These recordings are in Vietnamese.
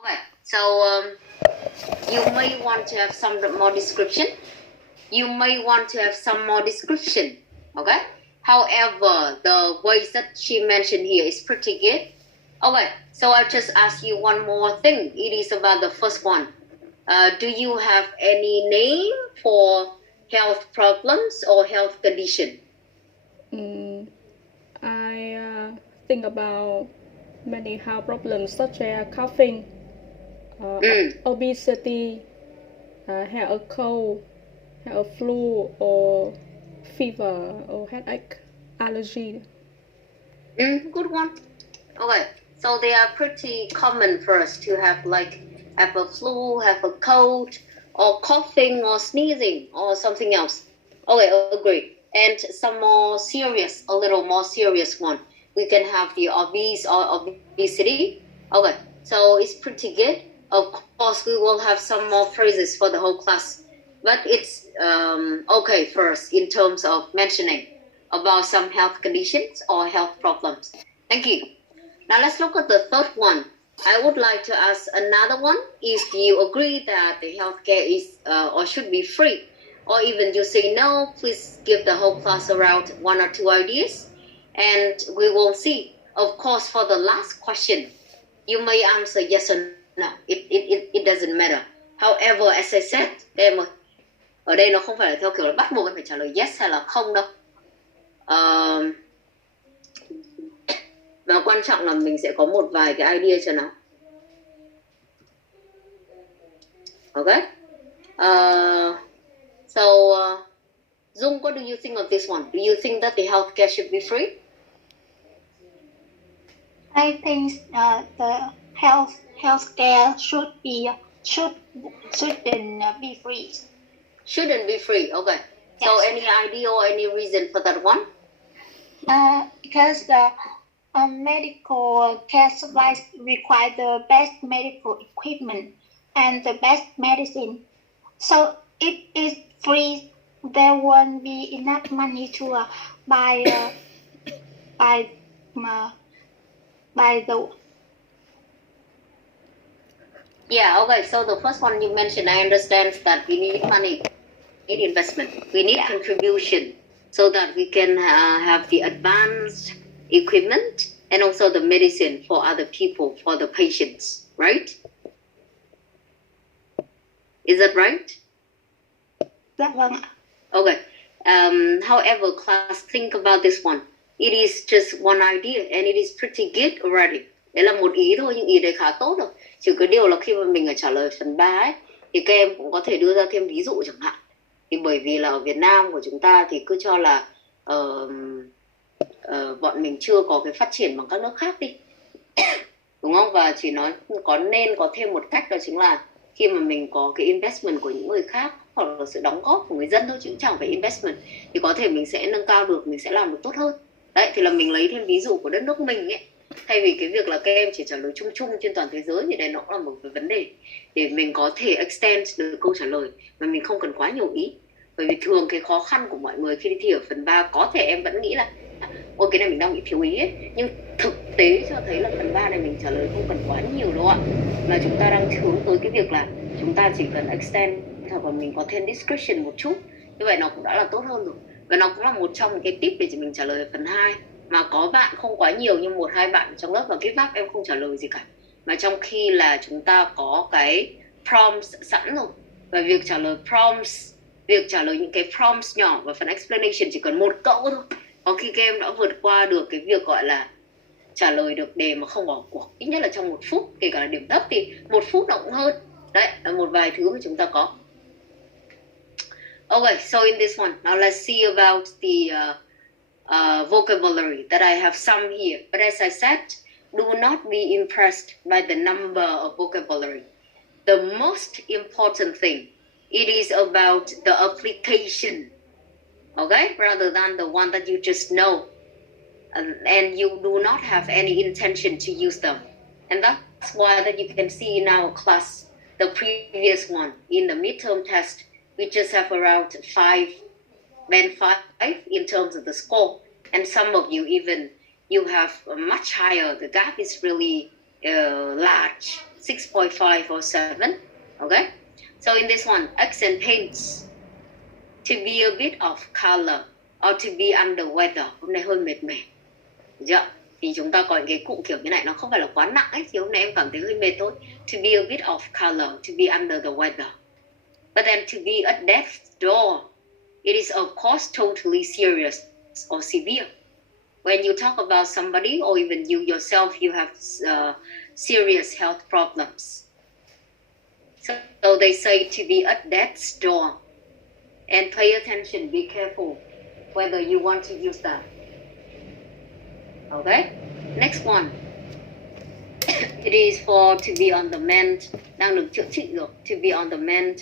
Okay, so you may want to have some more description. You may want to have some more description. Okay. However, the ways that she mentioned here is pretty good. Okay, so I'll just ask you one more thing. It is about the first one. Do you have any name for health problems or health condition? I think about many health problems such as coughing, obesity, have a cold, have a flu or fever or headache, allergy. Good one. Okay, so they are pretty common for us to have have a flu, have a cold, or coughing or sneezing or something else. Okay, agree. And some more serious, a little more serious one. We can have the obese or obesity. Okay, so it's pretty good. Of course, we will have some more phrases for the whole class, but it's okay first in terms of mentioning about some health conditions or health problems. Thank you. Now let's look at the third one. I would like to ask another one. If you agree that the healthcare is or should be free, or even you say no, please give the whole class around 1 or 2 ideas, and we will see. Of course, for the last question, you may answer yes or no. It doesn't matter. However, as I said, em ơi, ở đây nó không phải là theo kiểu là bắt buộc em phải trả lời yes hay là không đâu. Và quan trọng là mình sẽ có một vài cái idea cho nó. Okay. Dung, what do you think of this one? Do you think that the healthcare should be free? I think the healthcare shouldn't be free. Shouldn't be free. Okay. Yes. So any idea or any reason for that one? Because the medical care supplies require the best medical equipment and the best medicine. So if it's free, there won't be enough money to buy the. Yeah. Okay. So the first one you mentioned, I understand that we need money, we need investment, we need contribution, so that we can have the advanced equipment and also the medicine for other people, for the patients, right? Is that right? Okay. However, class, think about this one. It is just one idea and it is pretty good already. Đấy là một ý thôi, nhưng ý đấy khá tốt rồi. Chỉ có điều là khi mà mình trả lời phần 3 ấy, thì các em cũng có thể đưa ra thêm ví dụ chẳng hạn. Thì bởi vì là ở Việt Nam của chúng ta thì cứ cho là bọn mình chưa có cái phát triển bằng các nước khác đi. Đúng không? Và chỉ nói nên có thêm một cách, đó chính là khi mà mình có cái investment của những người khác hoặc là sự đóng góp của người dân thôi, chứ chẳng phải investment, thì có thể mình sẽ nâng cao được, mình sẽ làm được tốt hơn. Đấy, thì là mình lấy thêm ví dụ của đất nước mình ấy, thay vì cái việc là các em chỉ trả lời chung chung trên toàn thế giới, thì đây nó cũng là một cái vấn đề để mình có thể extend được câu trả lời mà mình không cần quá nhiều ý. Bởi vì thường cái khó khăn của mọi người khi đi thi ở phần 3, có thể em vẫn nghĩ là ôi cái này mình đang bị thiếu ý ấy, nhưng thực tế cho thấy là phần 3 này mình trả lời không cần quá nhiều đâu ạ, mà chúng ta đang hướng tới cái việc là chúng ta chỉ cần extend hoặc là mình có thêm description một chút, như vậy nó cũng đã là tốt hơn rồi. Và nó cũng là một trong những cái tip để mình trả lời phần 2, mà có bạn không quá nhiều nhưng 1-2 bạn trong lớp và give up em không trả lời gì cả, mà trong khi là chúng ta có cái prompts sẵn rồi. Và việc trả lời prompts, việc trả lời những cái prompts nhỏ và phần explanation chỉ cần 1 câu thôi, có khi các em đã vượt qua được cái việc gọi là trả lời được đề mà không bỏ cuộc, ít nhất là trong 1 phút, kể cả là điểm thấp thì 1 phút nó cũng hơn. Đấy là một vài thứ mà chúng ta có. Okay, so in this one, now let's see about the vocabulary that I have some here. But as I said, do not be impressed by the number of vocabulary. The most important thing, it is about the application, okay, rather than the one that you just know and you do not have any intention to use them. And that's why that you can see in our class, the previous one, in the midterm test, we just have around 5 in terms of the score. And some of you even, you have much higher. The gap is really large. 6.5 or 7. Okay, so in this one, accent paints, to be a bit of color or to be under weather. Hôm nay hơi mệt mệt, được chưa? Thì chúng ta có những cái cụm kiểu như này, nó không phải là quá nặng ấy, thì hôm nay em cảm thấy hơi mệt thôi. To be a bit of color, to be under the weather. But then to be at death's door, it is of course totally serious or severe. When you talk about somebody or even you yourself, you have serious health problems. So they say to be at death's door. And pay attention, be careful whether you want to use that. Okay, next one. It is for to be on the mend, đang được chữa trị rồi. To be on the mend,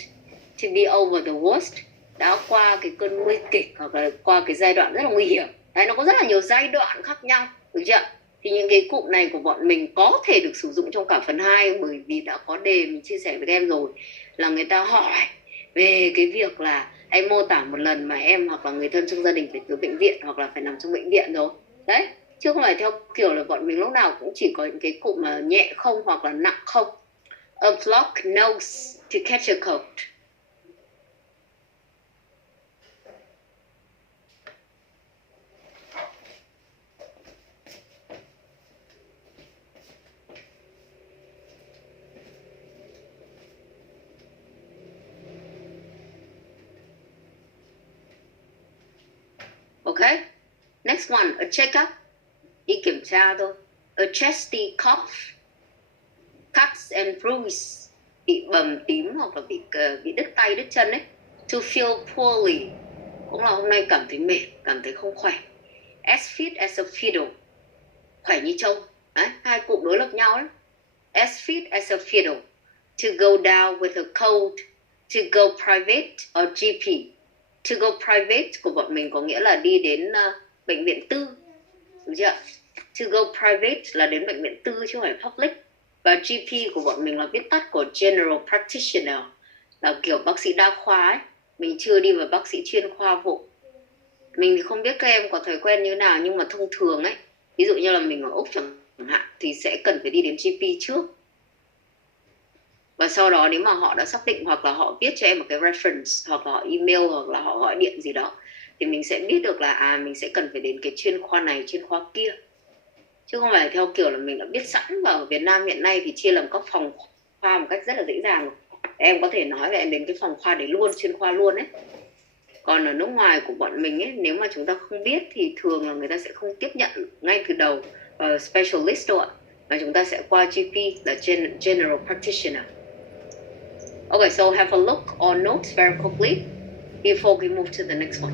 to be over the worst, đã qua cái cơn nguy kịch hoặc là qua cái giai đoạn rất là nguy hiểm. Đấy, nó có rất là nhiều giai đoạn khác nhau, được chưa? Thì những cái cụm này của bọn mình có thể được sử dụng trong cả phần 2, bởi vì đã có đề mình chia sẻ với các em rồi, là người ta hỏi về cái việc là hãy mô tả một lần mà em hoặc là người thân trong gia đình phải tới bệnh viện hoặc là phải nằm trong bệnh viện rồi. Đấy, chứ không phải theo kiểu là bọn mình lúc nào cũng chỉ có những cái cụm mà nhẹ không hoặc là nặng không. A blocked nose to catch a cold. Okay, next one, a check-up, đi kiểm tra thôi. A chesty cough, cuts and bruise, bị bầm tím hoặc là bị đứt tay đứt chân ấy. To feel poorly, cũng là hôm nay cảm thấy mệt, cảm thấy không khỏe. As fit as a fiddle, khỏe như trâu. Đấy, hai cụm đối lập nhau đấy. As fit as a fiddle. To go down with a cold, to go private or GP. To go private của bọn mình có nghĩa là đi đến bệnh viện tư, đúng chưa? To go private là đến bệnh viện tư chứ không phải public. Và GP của bọn mình là viết tắt của General Practitioner, là kiểu bác sĩ đa khoa ấy. Mình chưa đi vào bác sĩ chuyên khoa vụ. Mình thì không biết các em có thói quen như thế nào, nhưng mà thông thường ấy, ví dụ như là mình ở Úc chẳng hạn, thì sẽ cần phải đi đến GP trước. Và sau đó nếu mà họ đã xác định hoặc là họ viết cho em một cái reference, hoặc là họ email, hoặc là họ gọi điện gì đó, thì mình sẽ biết được là mình sẽ cần phải đến cái chuyên khoa này, chuyên khoa kia. Chứ không phải theo kiểu là mình đã biết sẵn. Và ở Việt Nam hiện nay thì chia làm các phòng khoa một cách rất là dễ dàng rồi. Em có thể nói là em đến cái phòng khoa đấy luôn, chuyên khoa luôn ấy. Còn ở nước ngoài của bọn mình ấy, nếu mà chúng ta không biết thì thường là người ta sẽ không tiếp nhận ngay từ đầu specialist đâu ạ. Mà chúng ta sẽ qua GP là General Practitioner. Okay, so have a look or notes very quickly before we move to the next one.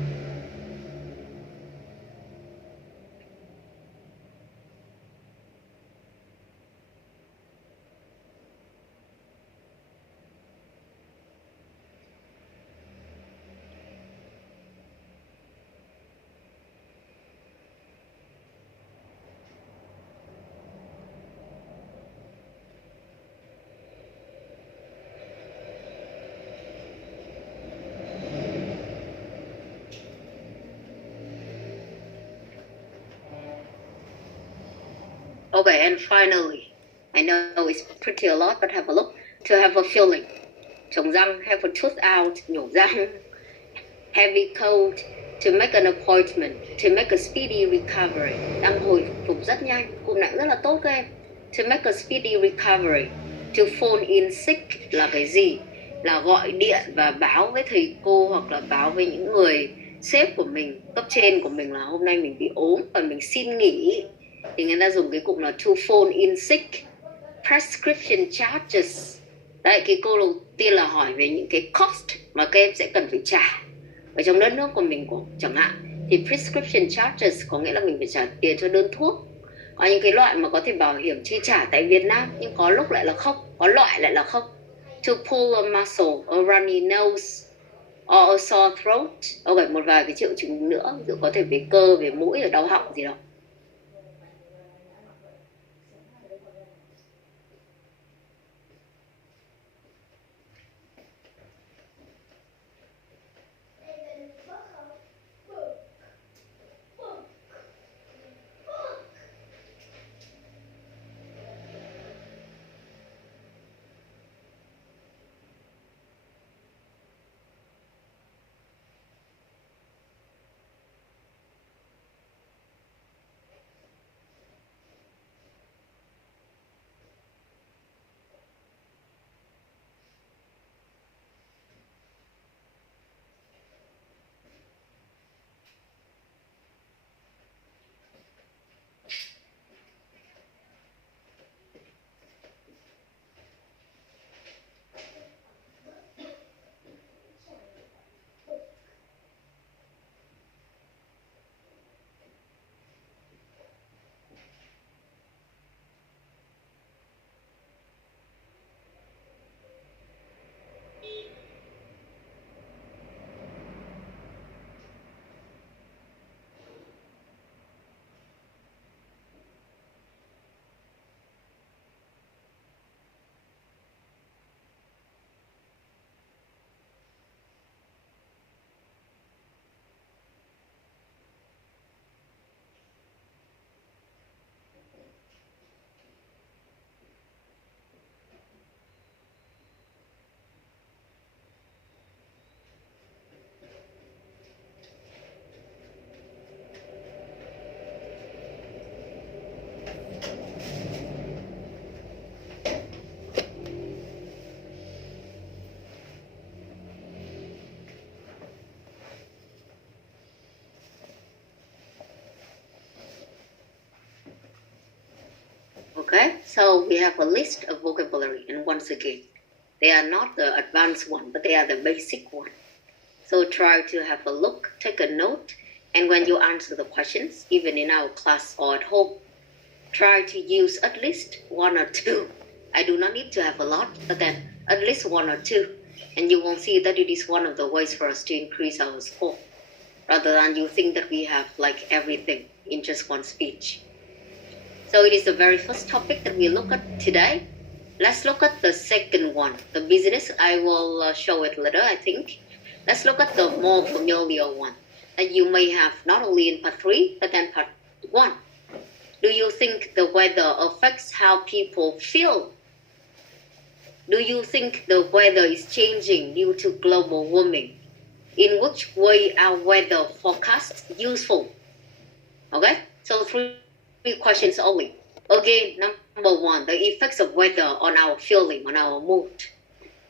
Okay, and finally, I know it's pretty a lot, but have a look. To have a feeling. Trồng răng, have a tooth out, nhổ răng. Heavy cold, to make an appointment, to make a speedy recovery. Đang hồi phục rất nhanh, cụm này rất là tốt các em. To make a speedy recovery. To phone in sick là cái gì? Là gọi điện và báo với thầy cô hoặc là báo với những người sếp của mình, cấp trên của mình là hôm nay mình bị ốm và mình xin nghỉ. Thì người ta dùng cái cụm là to phone in sick. Prescription charges. Đấy, cái câu đầu tiên là hỏi về những cái cost mà các em sẽ cần phải trả ở trong đất nước của mình chẳng hạn. Thì prescription charges có nghĩa là mình phải trả tiền cho đơn thuốc. Có những cái loại mà có thể bảo hiểm chi trả tại Việt Nam, nhưng có lúc lại là không, có loại lại là không. To pull a muscle, a runny nose, or a sore throat. Ok, một vài cái triệu chứng nữa, ví dụ có thể về cơ, về mũi, ở đau họng gì đó. Okay, so we have a list of vocabulary, and once again, they are not the advanced one, but they are the basic one. So try to have a look, take a note, and when you answer the questions, even in our class or at home, try to use at least one or two. I do not need to have a lot, but then at least one or two, and you will see that it is one of the ways for us to increase our score, rather than you think that we have like everything in just one speech. So it is the very first topic that we look at today. Let's look at the second one, the business. I will show it later, I think. Let's look at the more familiar one that you may have not only in part 3, but then part 1. Do you think the weather affects how people feel? Do you think the weather is changing due to global warming? In which way are weather forecasts useful? Okay, so three questions only. Again, number 1, the effects of weather on our feeling, on our mood.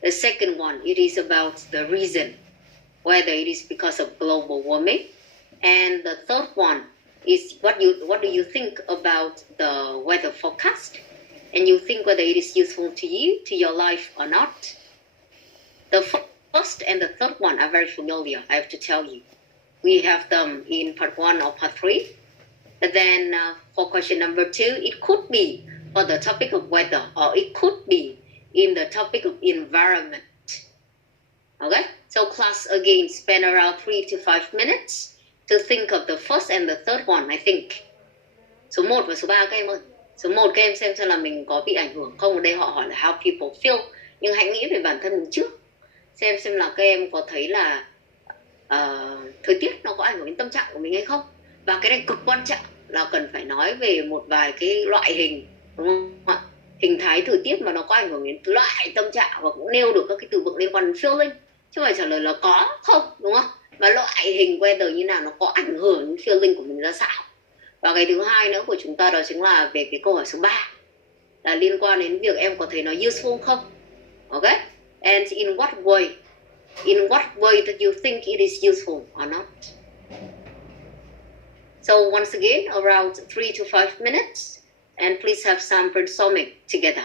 The second one, it is about the reason, whether it is because of global warming. And the third one is what do you think about the weather forecast? And you think whether it is useful to you, to your life or not. The first and the third one are very familiar, I have to tell you. We have them in part 1 or part 3. But then for question number 2, it could be for the topic of weather, or it could be in the topic of environment. Okay, so class again spend around 3 to 5 minutes to think of the first and the third one, I think. Số 1 và số 3 các em ơi. Số 1 các em xem là mình có bị ảnh hưởng không. Ở đây họ hỏi là how people feel, nhưng hãy nghĩ về bản thân mình trước. Xem là các em có thấy là thời tiết nó có ảnh hưởng đến tâm trạng của mình hay không. Và cái này cực quan trọng là cần phải nói về một vài cái loại hình, đúng không ạ? Hình thái thời tiết mà nó có ảnh hưởng đến loại tâm trạng, và cũng nêu được các cái từ vựng liên quan đến feeling. Chứ phải trả lời là có không, đúng không? Và loại hình weather như nào, nó có ảnh hưởng đến feeling của mình ra sao. Và cái thứ hai nữa của chúng ta đó chính là về cái câu hỏi số 3, là liên quan đến việc em có thấy nó useful không. Ok, and in what way that you think it is useful or not. So once again, around 3 to 5 minutes, and please have some brainstorming together.